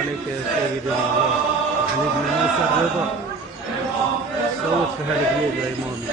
عليك يا سيدي الله. حبيبنا موسى الرضا صوت في هالقلوب يا إمامي.